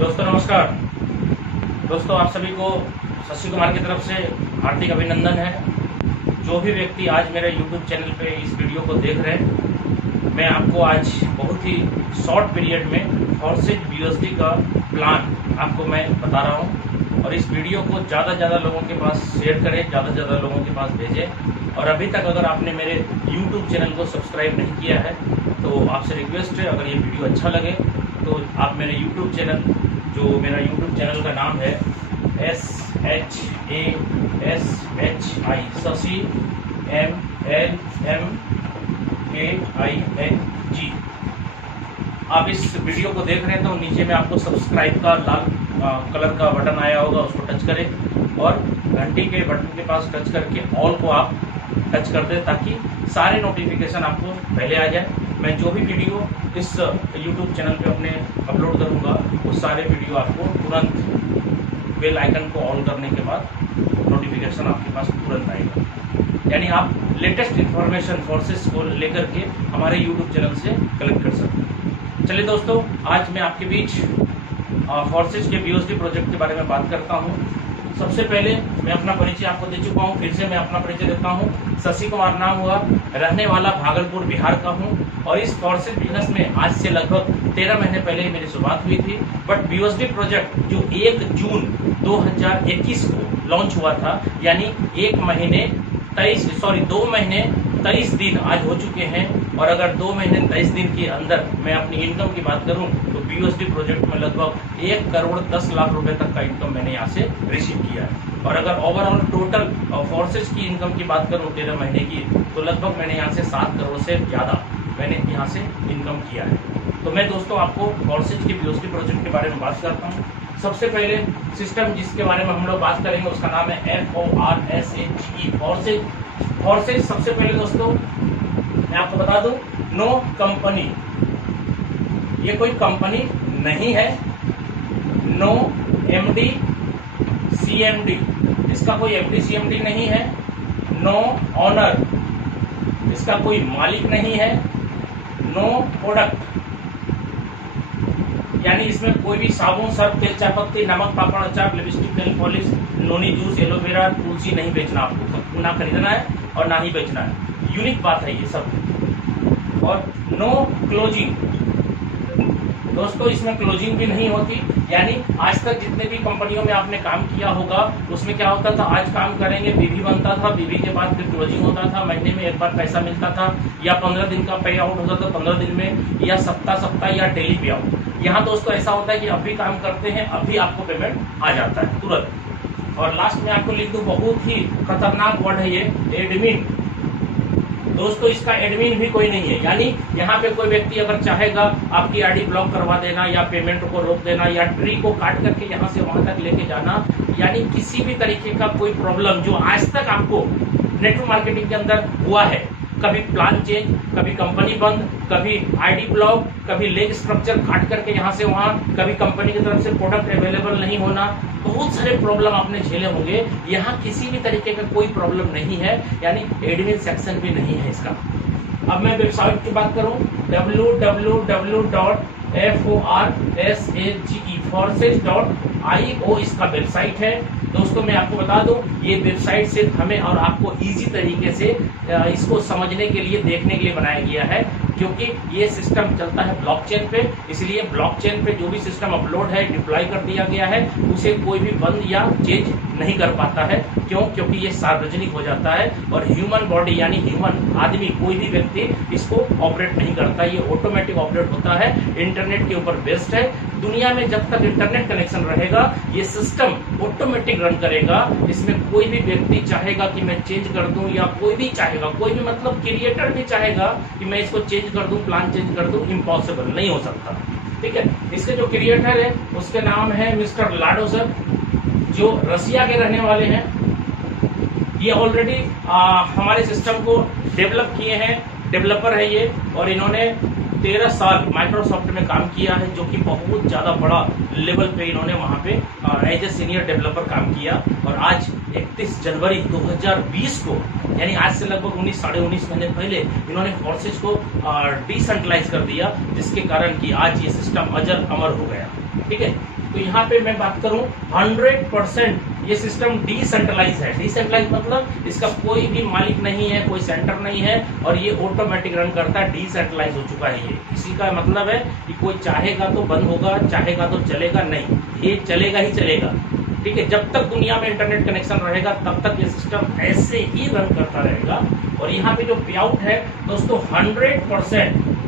दोस्तों नमस्कार। दोस्तों आप सभी को शशि कुमार की तरफ से हार्दिक अभिनंदन है। जो भी व्यक्ति आज मेरे YouTube चैनल पे इस वीडियो को देख रहे हैं, मैं आपको आज बहुत ही शॉर्ट पीरियड में फॉर्सेज BUSD का प्लान आपको मैं बता रहा हूं। और इस वीडियो को ज़्यादा से ज़्यादा लोगों के पास शेयर करें, ज़्यादा से ज़्यादा लोगों के पास भेजें। और अभी तक अगर आपने मेरे YouTube चैनल को सब्सक्राइब नहीं किया है तो आपसे रिक्वेस्ट है, अगर ये वीडियो अच्छा लगे तो आप मेरे YouTube चैनल, जो मेरा YouTube चैनल का नाम है SHASHI शशि MLMKING, आप इस वीडियो को देख रहे हैं तो नीचे में आपको सब्सक्राइब का लाल कलर का बटन आया होगा, उसको टच करें और घंटी के बटन के पास टच करके ऑल को आप टच कर दें ताकि सारे नोटिफिकेशन आपको पहले आ जाए। मैं जो भी वीडियो इस YouTube चैनल पे अपने अपलोड करूंगा वो सारे वीडियो आपको तुरंत बेल आइकन को ऑन करने के बाद नोटिफिकेशन आपके पास तुरंत आएगा। यानी आप लेटेस्ट इन्फॉर्मेशन फोर्सेस को लेकर के हमारे YouTube चैनल से कलेक्ट कर सकते हैं। चलिए दोस्तों, आज मैं आपके बीच फोर्सेज के BUSD प्रोजेक्ट के बारे में बात करता हूँ। सबसे पहले मैं अपना परिचय आपको दे चुका हूँ, फिर से मैं अपना परिचय देता हूँ। शशि कुमार नाम हुआ, रहने वाला भागलपुर बिहार का हूँ और इस फॉर्सेज बिजनेस में आज से लगभग 13 महीने पहले मेरी शुरुआत हुई थी। बट BUSD प्रोजेक्ट जो 1 जून 2021 को लॉन्च हुआ था, यानी 2 महीने 23 दिन आज हो चुके हैं। और अगर 2 महीने 23 दिन के अंदर मैं अपनी इनकम की बात करूं तो BUSD प्रोजेक्ट में लगभग 1 करोड़ 10 लाख रुपए तक का इनकम मैंने यहाँ से रिसीव किया है। और अगर ओवरऑल टोटल फोर्सेज की इनकम की बात करूं 13 महीने की, तो लगभग मैंने यहाँ से 7 करोड़ से ज़्यादा मैंने यहाँ से इनकम किया है। तो मैं दोस्तों आपको फोर्सेज के BUSD प्रोजेक्ट के बारे में बात करता हूँ। सबसे पहले सिस्टम जिसके बारे में हम लोग बात करेंगे उसका नाम है FORSAGE फोर्सेज। फोर्सेज सबसे पहले दोस्तों मैं आपको बता दूं, नो कंपनी, ये कोई कंपनी नहीं है। नो MD CMD, इसका कोई MD CMD नहीं है। नो ऑनर, इसका कोई मालिक नहीं है। नो प्रोडक्ट, यानी इसमें कोई भी साबुन, सर्फ, तेल, चायपत्ती, नमक, पापड़, अचार, lipstick, nail polish, noni juice, aloe vera, तुलसी नहीं बेचना आपको, ना खरीदना है और ना ही बेचना है। यूनिक बात है ये सब। और नो क्लोजिंग, दोस्तों इसमें क्लोजिंग भी नहीं होती। यानी आज तक जितने भी कंपनियों में आपने काम किया होगा उसमें क्या होता था, आज काम करेंगे, BV बनता था, BV के बाद फिर क्लोजिंग होता था, महीने में एक बार पैसा मिलता था, या 15 दिन का पे आउट होता था 15 दिन में, या सप्ताह या डेली पे आउट। यहाँ दोस्तों ऐसा होता है कि अभी काम करते हैं, अभी आपको पेमेंट आ जाता है तुरंत। और लास्ट में आपको लिख दूं, बहुत ही खतरनाक वर्ड है ये, एडमिन। दोस्तों इसका एडमिन भी कोई नहीं है। यानी यहाँ पे कोई व्यक्ति अगर चाहेगा आपकी आईडी ब्लॉक करवा देना, या पेमेंट को रोक देना, या ट्री को काट करके यहाँ से वहां तक लेके जाना, यानी किसी भी तरीके का कोई प्रॉब्लम जो आज तक आपको नेटवर्क मार्केटिंग के अंदर हुआ है, कभी प्लान चेंज, कभी कंपनी बंद, कभी आईडी ब्लॉक, कभी लेग स्ट्रक्चर काट करके यहाँ से वहां, कभी कंपनी की तरफ से प्रोडक्ट अवेलेबल नहीं होना, बहुत सारे प्रॉब्लम आपने झेले होंगे। यहाँ किसी भी तरीके का कोई प्रॉब्लम नहीं है, यानी एडमिन सेक्शन भी नहीं है इसका। अब मैं वेबसाइट की बात करूं, www.forsage.io इसका वेबसाइट है। दोस्तों मैं आपको बता दूं, ये वेबसाइट सिर्फ हमें और आपको इजी तरीके से इसको समझने के लिए, देखने के लिए बनाया गया है, क्योंकि ये सिस्टम चलता है ब्लॉकचेन पे। इसलिए ब्लॉकचेन पे जो भी सिस्टम अपलोड है, डिप्लॉय कर दिया गया है, उसे कोई भी बंद या चेंज नहीं कर पाता है। क्यों? क्योंकि ये सार्वजनिक हो जाता है और ह्यूमन बॉडी यानी ह्यूमन आदमी, कोई भी व्यक्ति इसको ऑपरेट नहीं करता, ये ऑटोमेटिक ऑपरेट होता है, इंटरनेट के ऊपर बेस्ड है। दुनिया में जब तक इंटरनेट कनेक्शन रहेगा ये सिस्टम ऑटोमेटिक रन करेगा। इसमें कोई भी व्यक्ति चाहेगा कि मैं चेंज कर दूं, या कोई भी चाहेगा, कोई भी मतलब क्रिएटर भी चाहेगा कि मैं इसको चेंज कर दूं, प्लान चेंज कर दूं, इम्पॉसिबल, नहीं हो सकता। ठीक है, इसके जो क्रिएटर है उसके नाम है मिस्टर लाडोजर, जो रसिया के रहने वाले हैं। ये ऑलरेडी हमारे सिस्टम को डेवलप किए हैं, डेवलपर है ये, और इन्होंने 13 साल माइक्रोसॉफ्ट में काम किया है, जो कि बहुत ज्यादा बड़ा लेवल पे इन्होंने वहां पे एज ए सीनियर डेवलपर काम किया। और आज 31 जनवरी 2020 को, यानी आज से लगभग 19 महीने पहले इन्होंने फोर्सेज को डिसेंट्रलाइज कर दिया, जिसके कारण कि आज ये सिस्टम अजर अमर हो गया। ठीक है, तो यहाँ पे मैं बात करूं 100% ये सिस्टम डिसेंट्रलाइज है। डिसेंट्रलाइज मतलब इसका कोई भी मालिक नहीं है, कोई सेंटर नहीं है और ये ऑटोमेटिक रन करता है। डिसेंट्रलाइज हो चुका है ये। इसी का मतलब है कि कोई चाहेगा तो बंद होगा, चाहेगा तो चलेगा नहीं, ये चलेगा ही चलेगा। ठीक है, जब तक दुनिया में इंटरनेट कनेक्शन रहेगा तब तक ये सिस्टम ऐसे ही रन करता रहेगा। और यहाँ पे जो पे आउट है दोस्तों 100%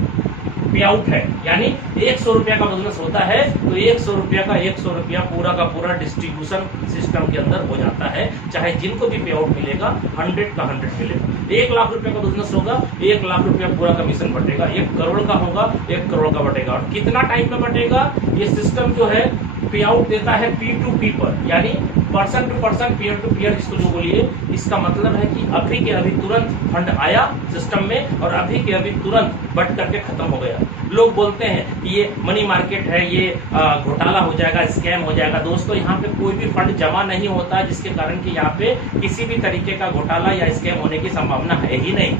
पे आउट है, यानी 100 रुपया का बिजनेस होता है तो 100 रुपया का 100 रुपया पूरा का पूरा डिस्ट्रीब्यूशन सिस्टम के अंदर हो जाता है। चाहे जिनको भी पे आउट मिलेगा 100 का 100 मिलेगा। 1 लाख रुपया का बिजनेस होगा 1 लाख रुपया पूरा कमीशन बटेगा। 1 करोड़ का होगा 1 करोड़ का बटेगा। और कितना टाइम में बटेगा? ये सिस्टम जो है पे आउट देता है P2P पर, यानी person to person, peer to peer, जिसको जो बोलिए। इसका मतलब है कि अभी के अभी तुरंत फंड आया सिस्टम में और अभी के अभी तुरंत बट करके खत्म हो गया। लोग बोलते हैं कि ये मनी मार्केट है, ये घोटाला हो जाएगा, स्कैम हो जाएगा। दोस्तों यहाँ पे कोई भी फंड जमा नहीं होता जिसके कारण कि यहाँ पे किसी भी तरीके का घोटाला या स्कैम होने की संभावना है ही नहीं,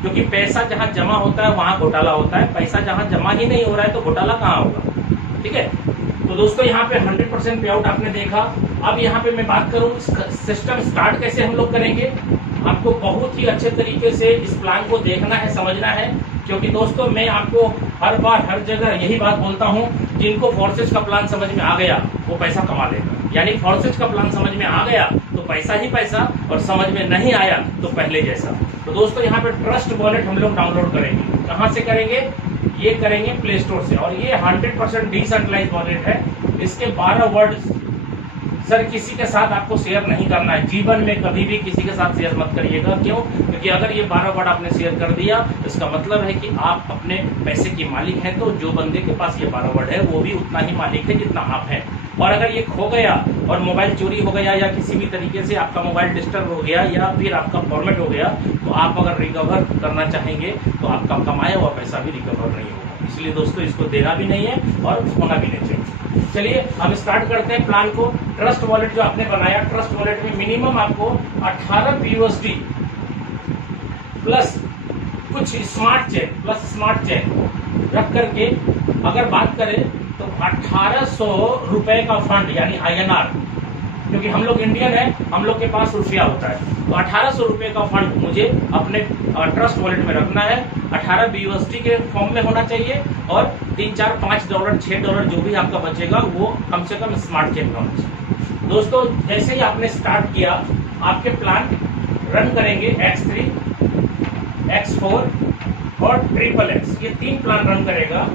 क्योंकि पैसा जहाँ जमा होता है वहां घोटाला होता है। पैसा जहाँ जमा ही नहीं हो रहा है तो घोटाला कहाँ होगा? ठीक है, तो दोस्तों यहाँ पे 100% पे आउट आपने देखा। अब यहाँ पे मैं बात करूँ सिस्टम स्टार्ट कैसे हम लोग करेंगे। आपको बहुत ही अच्छे तरीके से इस प्लान को देखना है, समझना है, क्योंकि दोस्तों मैं आपको हर बार हर जगह यही बात बोलता हूँ, जिनको फोर्सेज का प्लान समझ में आ गया वो पैसा कमा लेगा। यानी फोर्सेज का प्लान समझ में आ गया तो पैसा ही पैसा, और समझ में नहीं आया तो पहले जैसा। तो दोस्तों यहाँ पे ट्रस्ट वॉलेट हम लोग डाउनलोड करेंगे। कहाँ से करेंगे? ये करेंगे प्ले स्टोर से। और ये 100% डिसेंट्रलाइज वॉलेट है। इसके 12 वर्ड सर किसी के साथ आपको शेयर नहीं करना है, जीवन में कभी भी किसी के साथ शेयर मत करिएगा। क्यों? क्योंकि अगर ये 12 वर्ड आपने शेयर कर दिया तो इसका मतलब है कि आप अपने पैसे के मालिक हैं। तो जो बंदे के पास ये 12 वर्ड है वो भी उतना ही मालिक है जितना आप हैं। और अगर ये खो गया और मोबाइल चोरी हो गया या किसी भी तरीके से आपका मोबाइल डिस्टर्ब हो गया या फिर आपका फॉर्मेट हो गया तो आप अगर रिकवर करना चाहेंगे तो आपका कमाया हुआ पैसा भी रिकवर नहीं होगा। इसलिए दोस्तों इसको देना भी नहीं है और होना भी नहीं चाहिए। चलिए हम स्टार्ट करते हैं प्लान को। ट्रस्ट वॉलेट जो आपने बनाया, ट्रस्ट वॉलेट में मिनिमम आपको 18 PUSD प्लस कुछ स्मार्ट चेन रख करके अगर बात करें तो 1800 रुपए का फंड, यानी INR, क्योंकि हम लोग इंडियन है, हम लोग के पास रुपया होता है, तो 1800 रुपए का फंड मुझे अपने ट्रस्ट वॉलेट में रखना है। 18 BUSD के फॉर्म में होना चाहिए और 3, 4, 5 डॉलर, 6 डॉलर जो भी आपका बचेगा वो कम से कम स्मार्ट चेन में होना चाहिए। दोस्तों जैसे ही आपने स्टार्ट किया आपके प्लान रन करेंगे X3, X4 और XXX, ये 3 प्लान रन करेगा।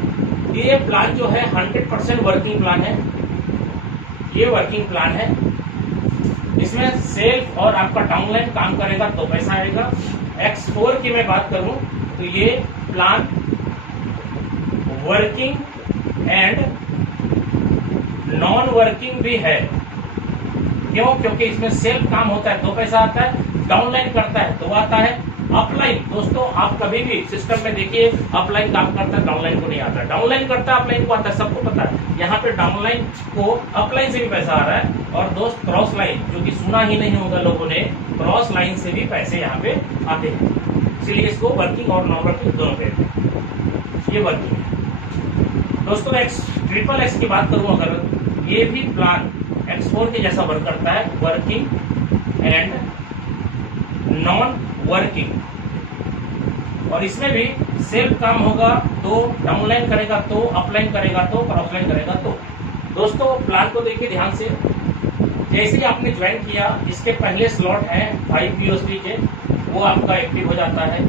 ये प्लान जो है 100% वर्किंग प्लान है। ये वर्किंग प्लान है, इसमें सेल्फ और आपका डाउनलाइन काम करेगा तो पैसा आएगा। X4 की मैं बात करूं तो ये plan working and non working भी है। क्यों? क्योंकि इसमें सेल्फ काम होता है तो पैसा आता है, डाउनलाइन करता है तो आता है। अपलाइन दोस्तों आप कभी भी सिस्टम में देखिए, अपलाइन काम करता है, डाउनलाइन को नहीं आता। डाउनलाइन करता है, अपलाइन को आता है, सबको पता है। यहाँ पे डाउनलाइन को अपलाइन से भी पैसा आ रहा है। और दोस्त क्रॉस लाइन, जो कि सुना ही नहीं होगा लोगों ने, क्रॉस लाइन से भी पैसे यहाँ पे आते हैं। इसीलिए इसको वर्किंग और नॉन वर्किंग दोनों कहते हैं। ये वर्किंग है। दोस्तों XXX की बात करूं अगर, ये भी प्लान X4 के जैसा वर्क करता है, वर्किंग एंड नॉन वर्किंग। और इसमें भी सेल्फ काम होगा तो, डाउनलाइन करेगा तो, अपलाइन करेगा तो, क्रॉसलाइन करेगा तो। दोस्तों प्लान को देखिए ध्यान से। जैसे ही आपने ज्वाइन किया, इसके पहले स्लॉट है 5 PUSD के, वो आपका एक्टिव हो जाता है।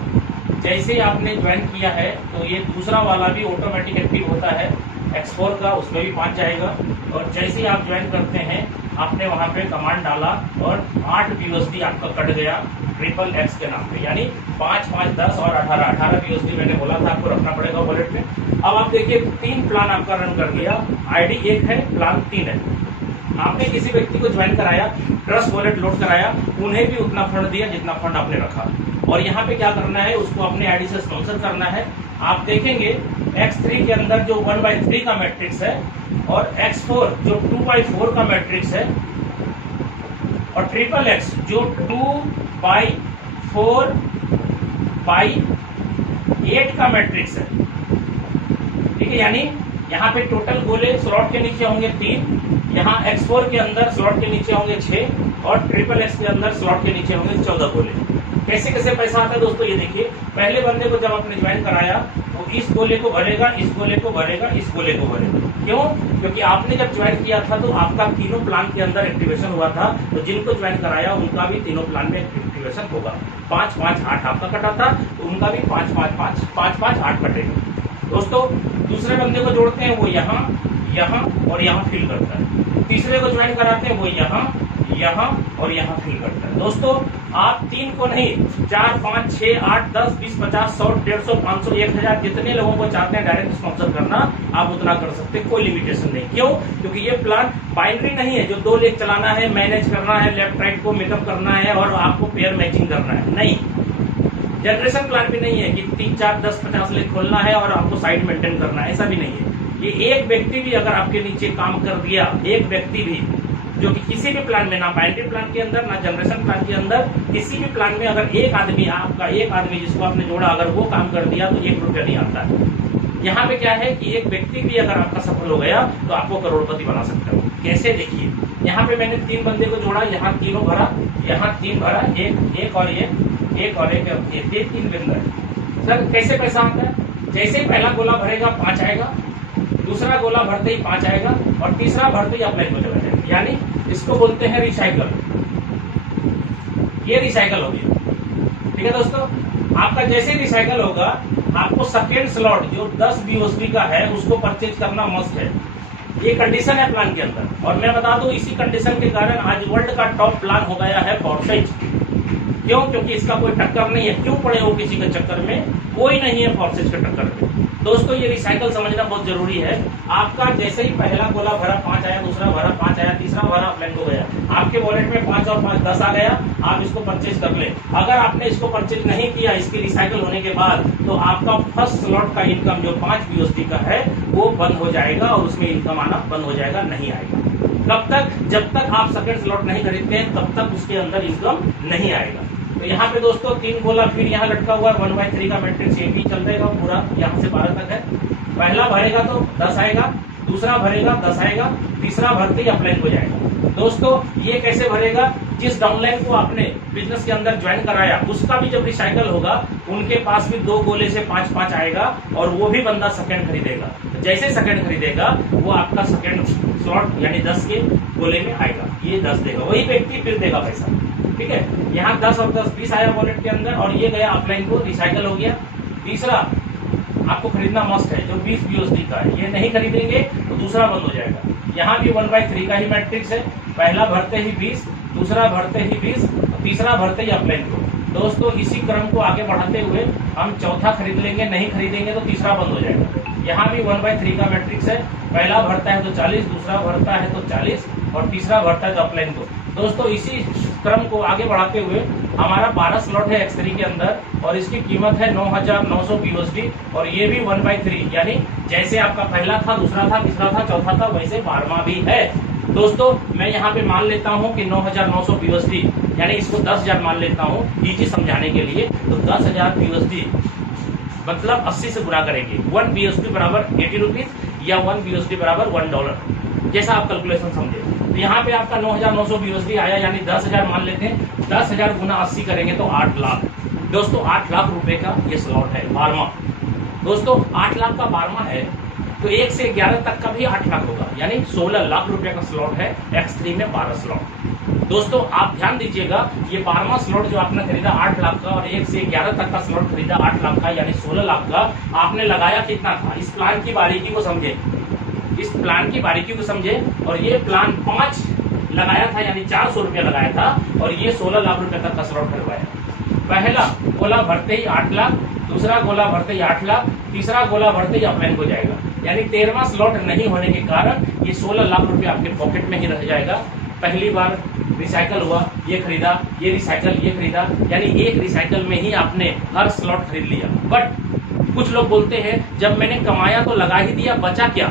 जैसे ही आपने ज्वाइन किया है तो ये दूसरा वाला भी ऑटोमेटिक एक्टिव होता है X4 का, उसमें भी 5 जाएगा। और जैसे ही आप ज्वाइन करते हैं आपने वहां पे कमांड डाला और 8 PUSD आपका कट गया XXX के नाम पे, यानी 5, 5, 10 और 18 PUSD मैंने बोला था आपको रखना पड़ेगा वॉलेट में। अब आप देखिए 3 प्लान आपका रन कर दिया। ID 1 है, प्लान 3 है। आपने किसी व्यक्ति को ज्वाइन कराया, ट्रस्ट वॉलेट लोड कराया, उन्हें भी उतना फंड दिया जितना फंड आपने रखा। और यहाँ पे क्या करना है, उसको अपने ID से स्पॉन्सर करना है। आप देखेंगे X3 के अंदर जो 1/3 का मैट्रिक्स है और X4 जो 2/4 का मैट्रिक्स है और XXX जो 2/4/8 का मैट्रिक्स है। ठीक है, यानी यहाँ पे टोटल गोले स्लॉट के नीचे होंगे 3, यहाँ X4 के अंदर स्लॉट के नीचे होंगे 6 और XXX के अंदर स्लॉट के नीचे होंगे 14 गोले। कैसे कैसे पैसा आता है दोस्तों, ये देखिए। पहले बंदे को जब आपने ज्वाइन कराया वो इस गोले को भरेगा, इस गोले को भरेगा, इस गोले को भरेगा। क्यों? क्योंकि आपने जब ज्वाइन किया था तो आपका तीनों प्लान के अंदर एक्टिवेशन हुआ था, तो जिनको ज्वाइन कराया उनका भी तीनों प्लान में एक्टिवेशन होगा। 5 5 8 आपका कटा था, तो उनका भी 5 5 5 5 5 8 कटेगा। दोस्तों दूसरे बंदे को जोड़ते हैं, वो यहाँ यहाँ और यहाँ फिल करता है। तीसरे को ज्वाइन कराते हैं, वो यहाँ यहाँ और यहाँ फिल करता है। दोस्तों आप 3 को नहीं, 4 5 6 8 10 20 50 100 150 500 1000 जितने लोगों को चाहते हैं डायरेक्ट स्पॉन्सर करना, आप उतना कर सकते हैं, कोई लिमिटेशन नहीं। क्यों? क्योंकि ये प्लान बाइनरी नहीं है जो 2 लेग चलाना है, मैनेज करना है, लेफ्ट राइट को मेकअप करना है और आपको पेयर मैचिंग करना है। नहीं, जनरेशन प्लान भी नहीं है कि 3 4 10 50 लेग खोलना है और आपको साइड मेंटेन करना है, ऐसा भी नहीं है। ये एक व्यक्ति भी अगर आपके नीचे काम कर दिया, एक व्यक्ति भी जो कि किसी भी प्लान में, ना बाइनरी प्लान के अंदर ना जनरेशन प्लान के अंदर, किसी भी प्लान में अगर एक आदमी, आपका एक आदमी जिसको आपने जोड़ा, अगर वो काम कर दिया तो 1 रुपया नहीं आता है। यहाँ पे क्या है कि एक व्यक्ति भी अगर आपका सफल हो गया तो आपको करोड़पति बना सकता है। कैसे? देखिए, यहाँ पे मैंने 3 बंदे को जोड़ा, यहाँ तीनों भरा, यहाँ 3 भरा, एक और एक और एक 3 बंदा है। सर कैसे पैसा आता है? जैसे ही पहला गोला भरेगा 5 आएगा, दूसरा गोला भरते ही 5 आएगा और तीसरा भरते ही अपने को चला जाएगा। यानी इसको बोलते हैं रिसाइकल। ये रिसाइकल हो गया। ठीक है दोस्तों, आपका जैसे रिसाइकल होगा आपको सेकेंड स्लॉट जो 10 BOSD का है उसको परचेज करना मस्ट है। ये कंडीशन है प्लान के अंदर। और मैं बता दूं, इसी कंडीशन के कारण आज वर्ल्ड का टॉप प्लान हो गया है फॉर्सेज। क्यों? क्योंकि इसका कोई टक्कर नहीं है। क्यों पड़े हो किसी के चक्कर में? कोई नहीं है फॉर्सेज के टक्कर में। दोस्तों ये रिसाइकल समझना बहुत जरूरी है। आपका जैसे ही पहला गोला भरा 5 आया, दूसरा भरा 5 आया, तीसरा भरा ब्लैंक हो गया, आपके वॉलेट में 5 और 5 10 आ गया, आप इसको परचेज कर ले। अगर आपने इसको परचेज नहीं किया इसके रिसाइकल होने के बाद, तो आपका फर्स्ट स्लॉट का इनकम जो 5 BOSD का है वो बंद हो जाएगा और उसमें इनकम आना बंद हो जाएगा, नहीं आएगा। कब तक? जब तक आप सेकंड स्लॉट नहीं खरीदते हैं तब तक उसके अंदर इनकम नहीं आएगा। तो यहाँ पे दोस्तों 3 गोला फिर यहाँ लटका हुआ 1/3 का मैट्रिक्स ये भी चल जाएगा पूरा, यहाँ से 12 तक है। पहला भरेगा तो 10 आएगा, दूसरा भरेगा 10 आएगा, तीसरा भरते ही अपलाइन हो जाएगा। दोस्तों ये कैसे भरेगा? जिस डाउनलाइन को आपने बिजनेस के अंदर ज्वाइन कराया उसका भी जब रिसाइकल होगा उनके पास भी 2 गोले से 5 5 आएगा और वो भी बंदा सेकंड खरीदेगा। जैसे सेकंड खरीदेगा वो आपका सेकंड स्लॉट यानी 10 के गोले में आएगा, ये 10 देगा, वही व्यक्ति फिर देगा पैसा। ठीक है, यहाँ 10 और 10 20 आया वॉलेट के अंदर और ये गया अपलाइन को, रिसाइकल हो गया। तीसरा आपको खरीदना मस्ट है जो 20 BOSD का है, ये नहीं खरीदेंगे तो दूसरा बंद हो जाएगा। यहाँ भी 1/3 का ही मैट्रिक्स है, पहला भरते ही 20, दूसरा भरते ही 20, तीसरा भरते ही अपलाइन को। दोस्तों इसी क्रम को आगे बढ़ाते हुए हम चौथा खरीद लेंगे, नहीं खरीदेंगे तो तीसरा बंद हो जाएगा। यहाँ भी 1/3 का मैट्रिक्स है, पहला भरता है तो 40, दूसरा भरता है तो 40 और तीसरा भरता है तो अपलाइन को। दोस्तों इसी क्रम को आगे बढ़ाते हुए हमारा 12 स्लॉट है X3 के अंदर और इसकी कीमत है 9,900 BOSD और ये भी 1/3 यानी जैसे आपका पहला था, दूसरा था, तीसरा था, चौथा था, वैसे 12वां भी है। दोस्तों मैं यहाँ पे मान लेता हूँ कि 9,900 BOSD यानी इसको 10,000 मान लेता हूँ इजी समझाने के लिए। तो 10,000 BOSD मतलब 80 से गुणा करेंगे। 1 BOSD बराबर 80 रुपीज या 1 BOSD बराबर $1, जैसा आप कैलकुलेशन समझे। तो यहाँ पे आपका 9,900 BOSD आया यानी 10,000 मान लेते हैं। 10,000 गुना 80 करेंगे तो 8 लाख। दोस्तों 8 लाख रुपए का ये स्लॉट है 12वां। दोस्तों 8 लाख का 12वां है तो 1 से 11 तक का भी 8 लाख होगा यानी 16 लाख रुपए का स्लॉट है X3 में 12 स्लॉट। दोस्तों आप ध्यान दीजिएगा, ये 12वां स्लॉट जो आपने खरीदा 8 लाख का और 1 से 11 तक का स्लॉट खरीदा 8 लाख का यानी 16 लाख का, आपने लगाया कितना था? इस प्लान की बारीकी को समझे, इस प्लान की बारीकी को समझे। और ये प्लान 5 लगाया था यानी 400 रुपया लगाया था और ये 16 लाख रुपए तक का स्लॉट खरीदवाया। पहला गोला भरते ही 8 लाख, दूसरा गोला भरते ही 8 लाख, तीसरा गोला भरते ही अपलाइन हो जाएगा यानी 13वां स्लॉट नहीं होने के कारण ये 16 लाख रुपए आपके पॉकेट में ही रह जाएगा। पहली बार रिसाइकल हुआ, ये खरीदा, ये रिसाइकल, ये खरीदा, यानी एक रिसाइकल में ही आपने हर स्लॉट खरीद लिया। बट कुछ लोग बोलते हैं जब मैंने कमाया तो लगा ही दिया, बचा क्या?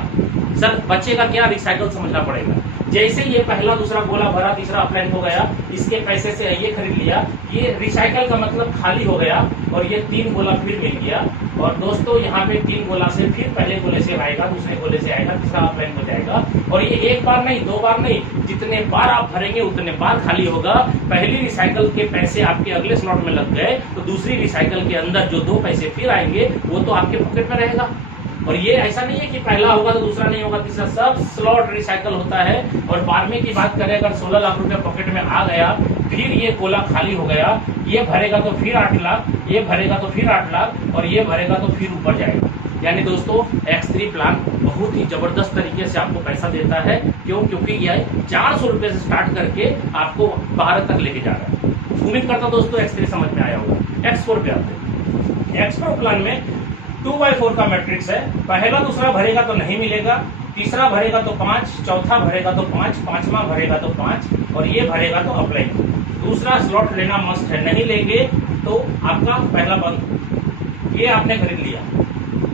सर बचेगा क्या, रिसाइकल समझना पड़ेगा। जैसे ये पहला दूसरा गोला भरा, तीसरा अपलाइन हो गया, इसके पैसे से ये खरीद लिया, ये रिसाइकल का मतलब खाली हो गया और ये 3 गोला फिर मिल गया। और दोस्तों यहाँ पे 3 गोला से फिर पहले गोले से आएगा, दूसरे गोले से आएगा, तीसरा अपलाइन हो जाएगा। और ये एक बार नहीं, 2 बार नहीं, जितने बार आप भरेंगे उतने बार खाली होगा। पहली रिसाइकल के पैसे आपके अगले स्लॉट में लग गए तो दूसरी रिसाइकल के अंदर जो 2 पैसे फिर आएंगे वो तो आपके पॉकेट में रहेगा। और ये ऐसा नहीं है कि पहला होगा तो दूसरा नहीं होगा, तीसरा, सब स्लॉट रिसाइकल होता है। और 12वें की बात करें, अगर 16 लाख रुपया पॉकेट में आ गया, फिर ये गोला खाली हो गया, ये भरेगा तो फिर 8 लाख, ये भरेगा तो फिर 8 लाख और ये भरेगा तो फिर ऊपर जाएगा। यानी दोस्तों X3 प्लान बहुत ही जबरदस्त तरीके से आपको पैसा देता है। क्यों? क्योंकि यह 400 रुपए से स्टार्ट करके आपको भारत तक लेके जा रहा है। उम्मीद करता हूं दोस्तों X3 समझ में आया होगा। X4 पे आते हैं। X4 प्लान में 2/4 का मैट्रिक्स है। पहला दूसरा भरेगा तो नहीं मिलेगा, तीसरा भरेगा तो 5, चौथा भरेगा तो 5, पांचवा भरेगा तो 5 और ये भरेगा तो अपलाइन। दूसरा स्लॉट लेना मस्ट है, नहीं लेंगे तो आपका पहला बंद। ये आपने खरीद लिया।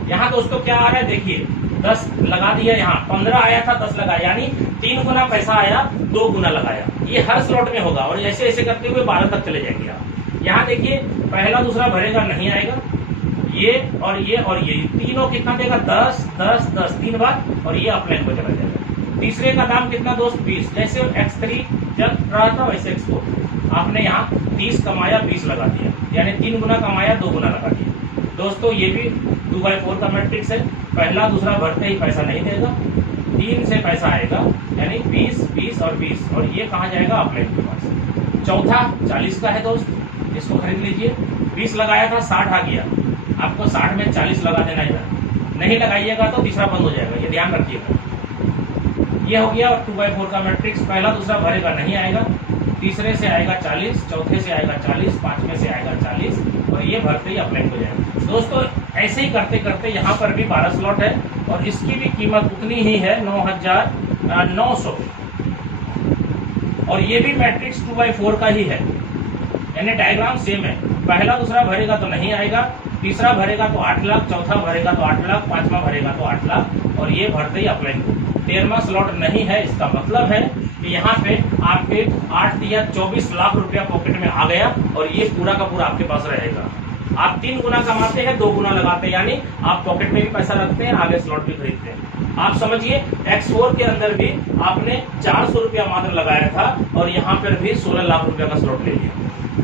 यहाँ दोस्तों क्या आ रहा है देखिए, 10 लगा दिया, यहाँ 15 आया था, 10 लगा, यानी 3 गुना पैसा आया, 2 गुना लगाया। ये हर स्लॉट में होगा और ऐसे ऐसे करते हुए 12 तक चले जाएंगे आप। यहाँ देखिए पहला दूसरा भरेगा नहीं आएगा, ये और ये तीनों कितना देगा, 10 10 10 3 बार और ये अपलाइन को चला जाएगा। तीसरे का दाम कितना दोस्त, 20। जैसे X3 चल रहा था वैसे X4 आपने यहाँ 30 कमाया, 20 लगा दिया, यानी 3 गुना कमाया, 2 गुना लगा दिया। दोस्तों ये भी 2/4 का मैट्रिक्स है। पहला दूसरा भरते ही पैसा नहीं देगा, 3 से पैसा आएगा, यानी 20 20 और 20 और ये कहाँ जाएगा, अपलाइन के पास। चौथा 40 का है दोस्त, इसको खरीद लीजिए। 20 लगाया था, 60 आ गया, आपको 60 में 40 लगा देना है। नहीं लगाइएगा तो तीसरा बंद हो जाएगा, ये ध्यान रखिएगा। ये हो गया 2/4 का मैट्रिक्स। पहला दूसरा भरेगा नहीं आएगा, तीसरे से आएगा 40, चौथे से आएगा 40, पांचवें से आएगा 40 और ये भरते ही अपलाइन हो जाएगा। दोस्तों ऐसे ही करते करते यहाँ पर भी 12 स्लॉट है और इसकी भी कीमत उतनी ही है, 9,900। और ये भी मैट्रिक्स 2/4 का ही है, यानी डायग्राम सेम है। पहला दूसरा भरेगा तो नहीं आएगा, तीसरा भरेगा तो 8 लाख, चौथा भरेगा तो 8 लाख, पांचवा भरेगा तो 8 लाख और ये भरते ही अपलाइन। 13वां स्लॉट नहीं है, इसका मतलब है कि यहाँ पे आपके 8 दिया 24 लाख रुपया पॉकेट में आ गया और ये पूरा का पूरा आपके पास रहेगा। आप 3 गुना कमाते हैं, 2 गुना लगाते हैं, यानी आप पॉकेट में भी पैसा रखते हैं, आगे स्लॉट भी खरीदते हैं। आप समझिए X4 के अंदर भी आपने 400 रुपया मात्र लगाया था और यहाँ पर भी 16 लाख रुपया का स्लॉट ले लिया।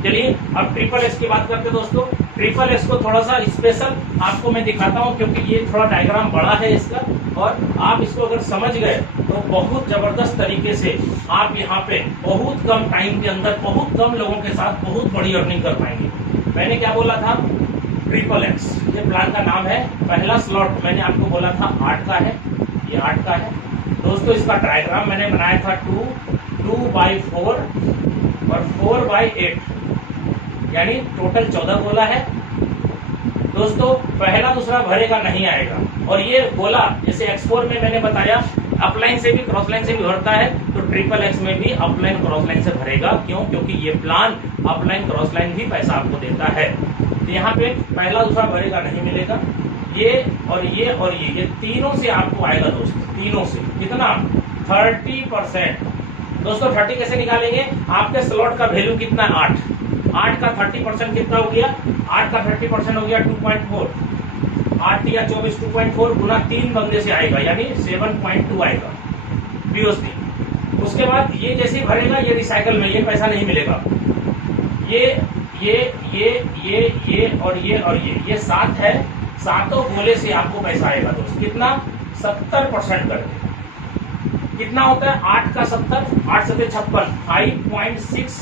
चलिए अब XXX की बात करते हैं दोस्तों। XXX को थोड़ा सा स्पेशल आपको मैं दिखाता हूँ क्योंकि ये थोड़ा डायग्राम बड़ा है इसका, और आप इसको अगर समझ गए तो बहुत जबरदस्त तरीके से आप यहाँ पे बहुत कम टाइम के अंदर बहुत कम लोगों के साथ बहुत बड़ी अर्निंग कर पाएंगे। मैंने क्या बोला था, XXX ये प्लान का नाम है। पहला स्लॉट मैंने आपको बोला था 8 का है, ये 8 का है दोस्तों। इसका डायग्राम मैंने बनाया था 2/4 और 4/8, यानी टोटल 14 गोला है दोस्तों। पहला दूसरा भरेगा नहीं आएगा और ये गोला जैसे X4 में मैंने बताया अपलाइन से भी क्रॉस लाइन से भी भरता है, तो XXX में भी अपलाइन क्रॉस लाइन से भरेगा। क्यों? क्योंकि ये प्लान अपलाइन क्रॉस लाइन भी पैसा आपको देता है। तो यहाँ पे पहला दूसरा भरेगा नहीं मिलेगा, ये और ये और ये तीनों से आपको आएगा दोस्तों। तीनों से कितना, 30%। दोस्तों 30 कैसे निकालेंगे, आपके स्लॉट का वैल्यू कितना है, 8 का 30% कितना हो गया, 8 का 30% हो गया 2.4, 8 या 24 2.4 गुना 3 बंदे से आएगा, यानी 7.2 आएगा BOC। उसके बाद ये जैसे ही भरेगा ये रिसाइकल में ये पैसा नहीं मिलेगा। ये और ये 7 है, सातों गोले से आपको पैसा आएगा दोस्त। कितना, 70% करके कितना होता है, 8 का 70, 8 से 56, 5.6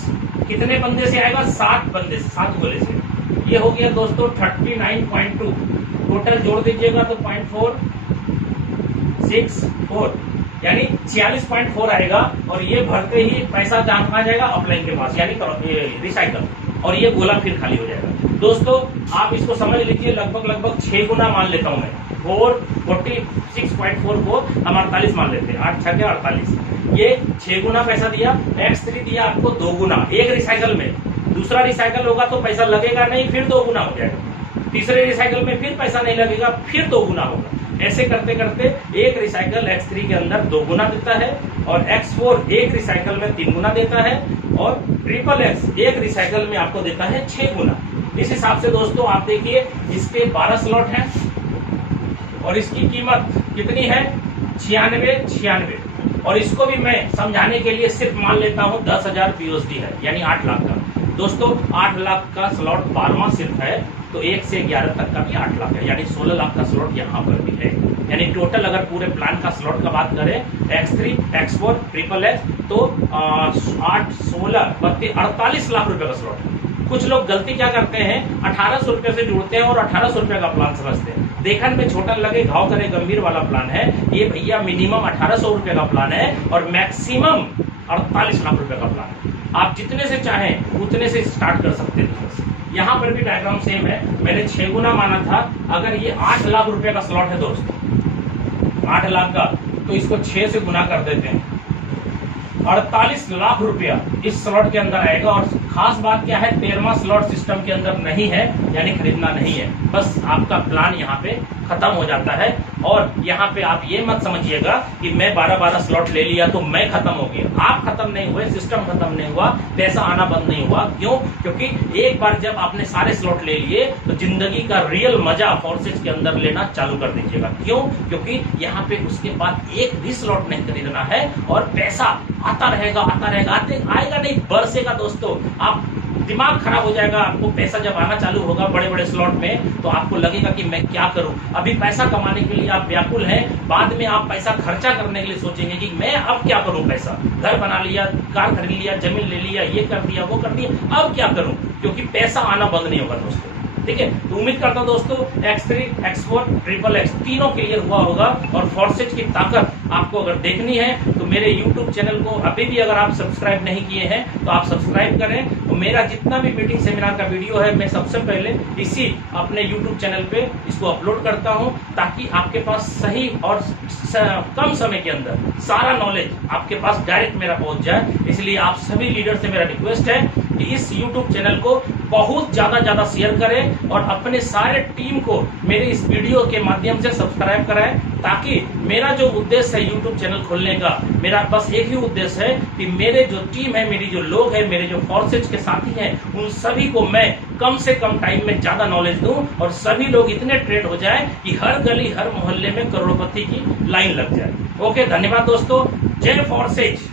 कितने बंदे से आएगा, 7 बंदे से, 7 गोले से। ये हो गया दोस्तों 39.2, टोटल जोड़ दीजिएगा तो 0.464, यानी 46.4 आएगा। और ये भरते ही पैसा कहाँ जाएगा, अपलाइन के पास, यानी रिसाइकल, और ये गोला फिर खाली हो जाएगा। दोस्तों आप इसको समझ लीजिए, लगभग 6 गुना मान लेता हूं मैं, 46.4 को हम 48 मान लेते हैं, 8 6 48, ये 6 गुना पैसा दिया। X3 दिया आपको 2 गुना एक रिसाइकल में, दूसरा रिसाइकल होगा तो पैसा लगेगा नहीं, फिर 2 गुना हो जाएगा। तीसरे रिसाइकल में फिर पैसा नहीं लगेगा, फिर 2 गुना होगा। ऐसे करते करते एक रिसाइकल X3 के अंदर 2 गुना देता है और X4 एक रिसाइकल में 3 गुना देता है और ट्रिपल X एक रिसाइकल में आपको देता है 6 गुना। इस हिसाब से दोस्तों आप देखिए इसके 12 स्लॉट हैं और इसकी कीमत कितनी है 96 और इसको भी मैं समझाने के लिए सिर्फ मान लेता हूं 10,000 POSD है यानी 8 लाख का। दोस्तों 8 लाख का स्लॉट 12वां सिर्फ है तो 1 से 11 तक का भी 8 लाख है यानी 16 लाख का स्लॉट यहाँ पर भी है। यानी टोटल अगर पूरे प्लान का स्लॉट का बात करें X3 X4 ट्रिपल X तो 8 16 48 लाख रुपए का स्लॉट है। कुछ लोग गलती क्या करते हैं 1800 रुपए से जुड़ते हैं और 1800 रुपए का प्लान समझते हैं। देखने में छोटा लगे घाव करे गंभीर वाला प्लान है ये भैया। मिनिमम 1800 रुपए का प्लान है और मैक्सिमम 48 लाख रुपए का प्लान है। आप जितने से चाहें उतने से स्टार्ट कर सकते हैं। यहाँ पर भी डायग्राम सेम है। मैंने 6 गुना माना था। अगर ये 8 लाख रुपए का स्लॉट है दोस्तों 8 लाख का तो इसको 6 से गुना कर देते हैं 48 लाख रुपया इस स्लॉट के अंदर आएगा। और खास बात क्या है 13वां स्लॉट सिस्टम के अंदर नहीं है यानी खरीदना नहीं है। बस आपका प्लान यहाँ पे खत्म हो जाता है। और यहाँ पे आप ये मत समझिएगा कि मैं 12 स्लॉट ले लिया तो मैं खत्म हो गया। आप खत्म नहीं हुए, सिस्टम खत्म नहीं हुआ, पैसा आना बंद नहीं हुआ। क्यों? क्योंकि एक बार जब आपने सारे स्लॉट ले लिए तो जिंदगी का रियल मजा फोर्सेज के अंदर लेना चालू कर दीजिएगा। क्यों? क्योंकि यहाँ पे उसके बाद एक भी स्लॉट नहीं खरीदना है और पैसा आता रहेगा आएगा नहीं बरसेगा। दोस्तों आप दिमाग खराब हो जाएगा। आपको पैसा जब आना चालू होगा बड़े बड़े स्लॉट में तो आपको लगेगा कि मैं क्या करूं। अभी पैसा कमाने के लिए आप व्याकुल हैं, बाद में आप पैसा खर्चा करने के लिए सोचेंगे कि मैं अब क्या करूं। पैसा घर बना लिया, कार खरीद लिया, जमीन ले लिया, ये कर दिया, वो कर दिया, अब क्या करूं। क्योंकि पैसा आना बंद नहीं होगा दोस्तों। ठीक है, तो उम्मीद करता हूं दोस्तों X3 X4 ट्रिपल X तीनों क्लियर हुआ होगा। और फोर्सेज की ताकत आपको अगर देखनी है तो मेरे YouTube चैनल को अभी भी अगर आप सब्सक्राइब नहीं किए हैं तो आप सब्सक्राइब करें। और मेरा जितना भी मीटिंग सेमिनार का वीडियो है मैं सबसे पहले इसी अपने YouTube चैनल पे इसको अपलोड करता हूं ताकि आपके पास सही और कम समय के अंदर सारा नॉलेज आपके पास डायरेक्ट मेरा पहुंच जाए। इसलिए आप सभी लीडर से मेरा रिक्वेस्ट है कि इस YouTube चैनल को बहुत ज्यादा शेयर करें और अपने सारे टीम को मेरे इस वीडियो के माध्यम से सब्सक्राइब कराएं ताकि मेरा जो उद्देश्य है YouTube चैनल खोलने का, मेरा बस एक ही उद्देश्य है कि मेरे जो टीम है, मेरी जो लोग हैं, मेरे जो फोर्सेज के साथी हैं, उन सभी को मैं कम से कम टाइम में ज्यादा नॉलेज दूं और सभी लोग इतने ट्रेंड हो जाए कि हर गली हर मोहल्ले में करोड़पति की लाइन लग जाए। ओके, धन्यवाद दोस्तों। जय फोर्सेज।